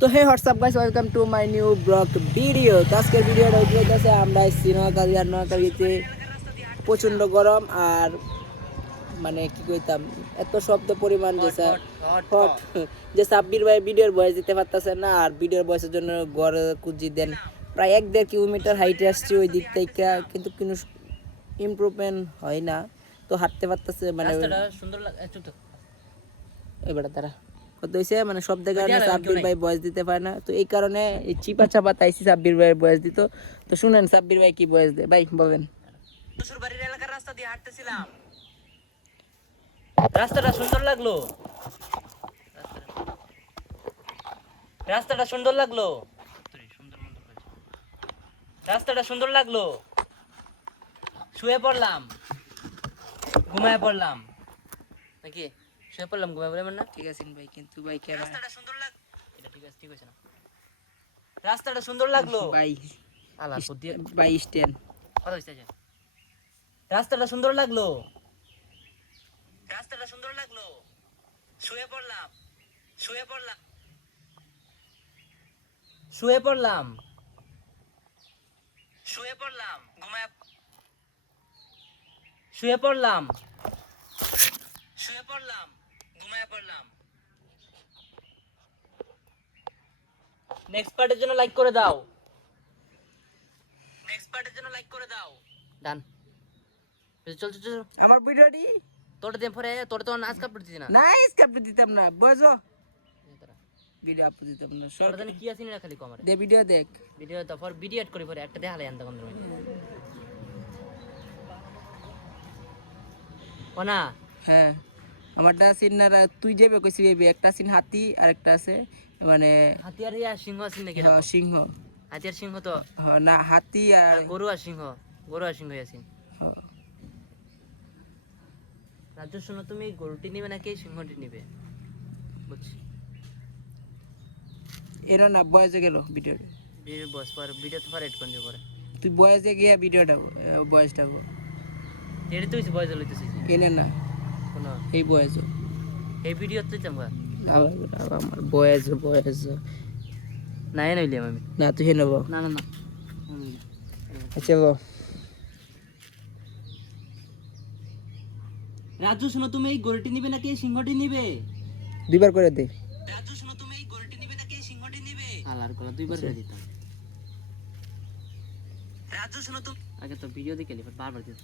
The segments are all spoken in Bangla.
তো hey what's up guys, welcome to my new blog video. তো আজকের ভিডিওটা হচ্ছে আমরা নোয়াখালী আর নোয়াখালীতে প্রচণ্ড গরম আর মানে কি কইতাম এত শব্দ পরিমাণ যে হট যে সাব্বির ভাই ভিডিওর বয়স দিতে পারতেছে না, আর ভিডিওর বয়সের জন্য গড় কুজি দেন প্রায় 1-1.5 কিলোমিটার হাইটে আসছি ওই দিক থেকে, কিন্তু কোনো ইমপ্রুভমেন্ট হয় না। তো হাঁটতে পারতেছে মানে সুন্দর এবার তারা কত হয়েছে মানে শব্দের কারণে সাব্বির ভাই বয়স দিতে পারে না। তো এই কারণে এই চিপা চাপা তাইছি সাব্বির ভাইয়ের বয়স দিত। তো শুনেন সাব্বির ভাই কি বয়স দেয় ভাই বলেন। শ্বশুরবাড়ির এলাকার রাস্তা দিয়ে হাঁটতেছিলাম, রাস্তাটা সুন্দর লাগলো, রাস্তাটা সুন্দর লাগলো, রাস্তাটা সুন্দর লাগলো। শুয়ে পড়লাম, ঘুমায় পড়লাম নাকি? শুয়ে পড়লাম, ঘুমায় পড়লাম না? ঠিক আছে ভাই, কিন্তু ভাই কেন রাস্তাটা সুন্দর লাগ, এটা ঠিক আছে, ঠিক আছে না? রাস্তাটা সুন্দর লাগলো ভাই, আলা বুদ্ধি ভাই স্ট্যান্ড কথা হইছে যে রাস্তাটা সুন্দর লাগলো, রাস্তাটা সুন্দর লাগলো। শুয়ে পড়লাম, শুয়ে পড়লাম, শুয়ে পড়লাম, শুয়ে পড়লাম, ঘুমায় শুয়ে পড়লাম, শুয়ে পড়লাম, ঘুমায় পড়লাম। নেক্সট পার্টের জন্য লাইক করে দাও, নেক্সট পার্টের জন্য লাইক করে দাও। ডান, চল চল চল। আমার ভিডিওটি তোরে দেন পরে, তোরে তো নাচ কাপড় দিছি না। নাইস কাপড় দিতাম না, বয়সো ভিডিও আপলোড দিতাম না। তোরে জানি কি আছিস না খালি কমারে দে ভিডিও দেখ, ভিডিও তো পর ভিডিও এড করি পরে একটা দেখালে আনতে কোন ও না। হ্যাঁ আমারটা সিন না, তুই যাবে কইছি বেবি, একটা সিন হাতি আর একটা আছে মানে হাতিয়ার ইয়া সিংহ আছে নাকি? সিংহ, হাতিয়ার সিংহ তো না হাতি আর গরু আর সিংহ, গরু আর সিংহ আছে। হ্যাঁ। রাজু শোনো, তুমি গরুটি নিবে নাকি সিংহটি নিবে? বুঝছি, এরা না বয়সে গেল ভিডিও, ভিডিও বস পর ভিডিও তো পর এড করে পরে তুই বয়সে গিয়া ভিডিওটা বয়সটা এডি তুই বয়স লইতেছিস এনে না কোন এই বয়স এই ভিডিও তো চামবা আমার বয়স বয়স না এ নইলাম আমি না, তুই হে নেব না না না। আচ্ছা গো রাজু শোনো, তুমি এই গরুটি নিবে নাকি এই সিংহটি নিবে? দুইবার করে দে। রাজু শোনো, তুমি এই গরুটি নিবে নাকি এই সিংহটি নিবে? আলার গলা দুইবার করে দিত। রাজু শোনো, তুমি আগে তো ভিডিও দেখে লিখে বারবার দিত।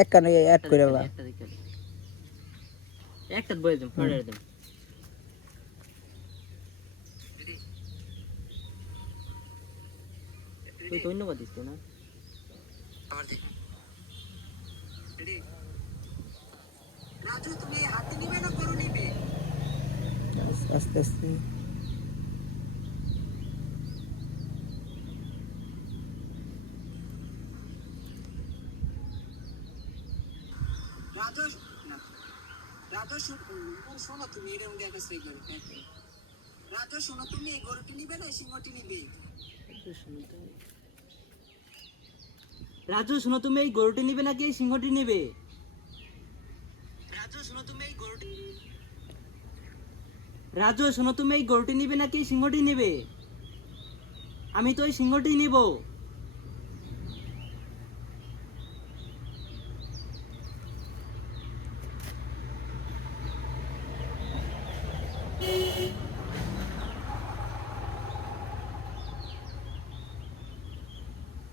এক কানে অ্যাড করে বা একটা দেখে একটা বলে দিন পরে দিন। তুই ধন্যবাদ দিস না আবার দেখ। রেডি? রাজু, তুমি হাতি নিবে না গরু নিবে? আস্তে আস্তে রাজু রাজু শোনো, তুমি এর মধ্যে একটা সেই করে রাজু শোনো, তুমি এই গরুটি নিবে না সিংহটি নিবে? রাজু শোনো, তুমি এই গরুটি নিবে নাকি এই সিংহটি নিবে? রাজু শোনো, তুমি এই গরুটি রাজু শোনো, তুমি এই গরুটি নিবে নাকি এই সিংহটি নিবে? আমি তো এই সিংহটি নিব।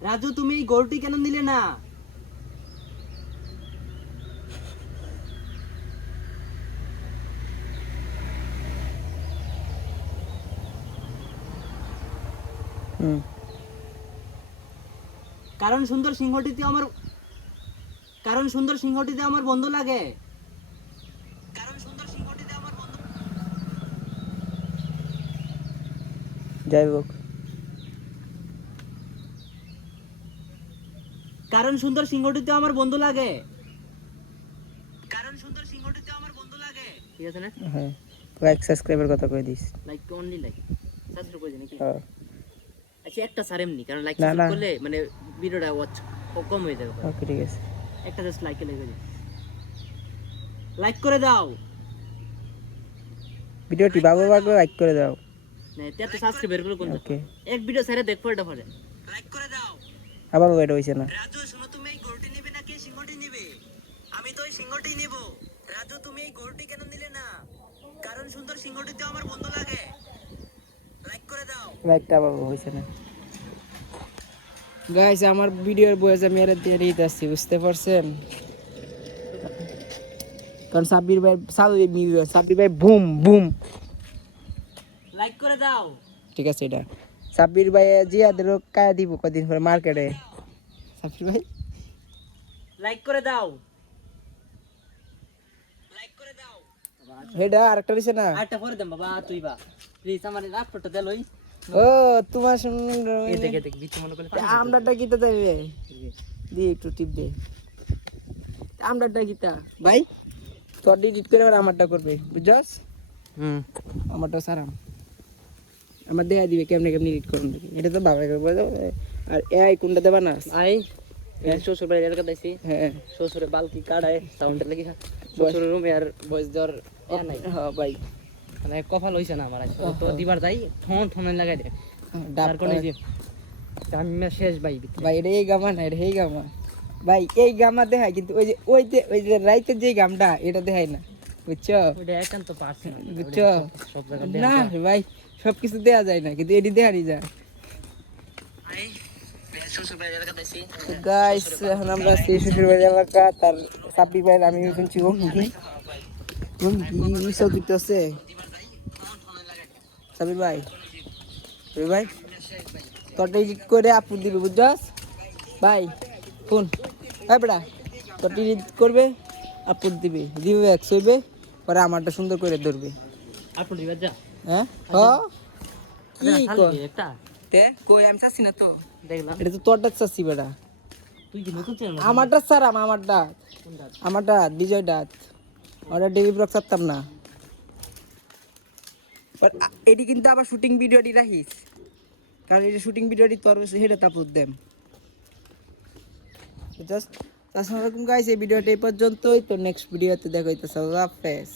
রাজু, তুমি এই গরুটি কেন নিলে না? কারণ সুন্দর সিংহটিতে আমার বন্ধু লাগে। কারণ সুন্দর সিংহটিতে আমার বন্ধু যাই হোক কারণ সুন্দর সিংহটিতে আমার বন্ধু লাগে। কারণ সুন্দর সিংহটিতে আমার বন্ধু লাগে। ঠিক আছে না? হ্যাঁ, লাইক সাবস্ক্রাইবের কথা কই this. Like only like subscribe করে দিন নাকি? হ্যাঁ আচ্ছা একটা স্যার এমনি, কারণ লাইক না, না। সাবস্ক্রাইব করলে মানে ভিডিওটা ওয়াচ কম হয়ে যাবে। ওকে ঠিক আছে, একটা জাস্ট লাইক করে দিন, লাইক করে দাও। ভিডিওটি ভালো লাগলে লাইক করে দাও। নে তে সাবস্ক্রাইব করে কোন ওকে এক ভিডিও ছেড়ে দেখ পড়টা পড়ে লাইক করে দাও। আবার ওয়েট হইছে না রাজু শোনো, তুমি এই গরুটি নিবে নাকি সিংহটি নিবে? আমি তো এই সিংহটি নিব। রাজু তুমি এই গরুটি কেন নিলে না? কারণ সুন্দর সিংহটিতে আমার বন্ধু লাগে। লাইক করে দাও। লাইকটা আবার হইছে না গাইস আমার ভিডিওর বয়স আমি এর দিয়ে দিতে আসছি বুঝতে পারছেন কারণ সাব্বির ভাই বুম বুম লাইক করে দাও ঠিক আছে এটা সাব্বির ভাই জিয়াদেরও কায়া দিব কদিন পরে মার্কেটে সাব্বির ভাই লাইক করে দাও লাইক করে দাও। হেডা আরেকটা দিছে না আরেকটা করে দেন বাবা তুই বা প্লিজ আমার রাফটটা দে লই ও তোমার শুনুন এই দেখে দেখ বিচ মনে করে আমরাটা কিতা দেবে দি একটু টিপ দে আমরাটা কিতা ভাই তোর এডিট করে আবার আমারটা করবে বুঝছস আমারটা সারাম আমার দেখা দিবে কেমনে কেমনে এডিট করুন এটা তো বাবা করবে আর এআই কোনটা দেবা না আই শ্বশুর বাড়ি এলাকা দাইছি হ্যাঁ শ্বশুরে বালকি কাড়ায় সাউন্ডের লাগি শ্বশুরের রুমে আর ভয়েস দেওয়ার নাই হ্যাঁ ভাই মানে কপাল হইছে না আমার আজকে তো দিবার যাই ঠন ঠনে লাগাই দে ডাব তার কোন যে আমি শেষ ভাই ভাই এটা এই গামা না এটা এই গামা ভাই এই গামা দেখায় কিন্তু ওই যে রাইতের যে গামটা এটা দেখায় না বুঝছো ওটা একান্ত পারছি না বুঝছো সব জায়গা না রে ভাই সবকিছু দেয়া যায় না কিন্তু এটি দেখানি যায় আই শ্বশুর বাড়ি এলাকা দাইছি। গাইস এখন আমরা সেই শ্বশুরবাড়ি এলাকা তার সাব্বির ভাই আমি শুনছি অঙ্কি সব কিছু আছে সাব্বির ভাই সাব্বির ভাই তোরটা এডিট করে আপলোড দিবে বুঝছস ভাই ফোন হ্যাঁ বেটা তোরটা এডিট করবে আপলোড দিবে এক হইবে পরে আমারটা সুন্দর করে ধরবে আপনি দিবার যা হ্যাঁ হ কি কর একটা তে কই আমি চাচ্ছি না তো দেখলাম এটা তো তোরটা চাচ্ছি বেটা তুই কি নতুন চ্যানেল আমারটা স্যার আমারটা বিজয় ডাত ওটা ডেভি ব্লগ চাচ্তাম না এটি কিন্তু আবার শুটিং ভিডিওটি রাখিস কারণ এই শুটিং ভিডিওটি তোর হেডে তাপত দেম জাস্ট আসসালামু আলাইকুম গাইস এই ভিডিওটা এই পর্যন্তই তো নেক্সট ভিডিওতে দেখা হইতেছে আল্লাহ হাফেজ